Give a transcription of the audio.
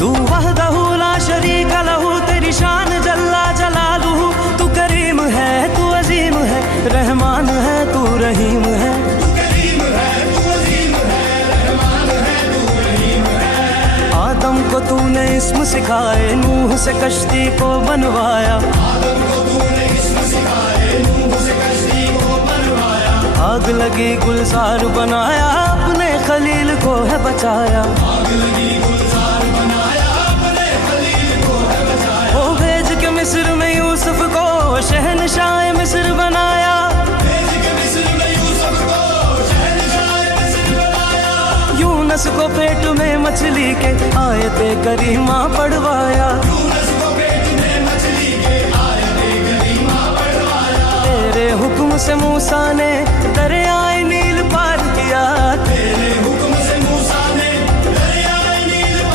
तू वहदहू ला शरीक लहू, तेरी शान जल्ला जलालुहू। तू करीम है, तू अजीम है, रहमान है, तू रहीम है। आदम को तूने इस्म सिखाए, नूह से कश्ती को बनवाया। आग लगी गुलजार बनाया, अपने खलील को है बचाया। ओ भेज के मिस्र में यूसुफ को, शहनशाह मिस्र बनाया। यूनुस को पेट में मछली के, आयते करीमा पढ़वाया। तेरे हुक्म से मूसा ने दरियाए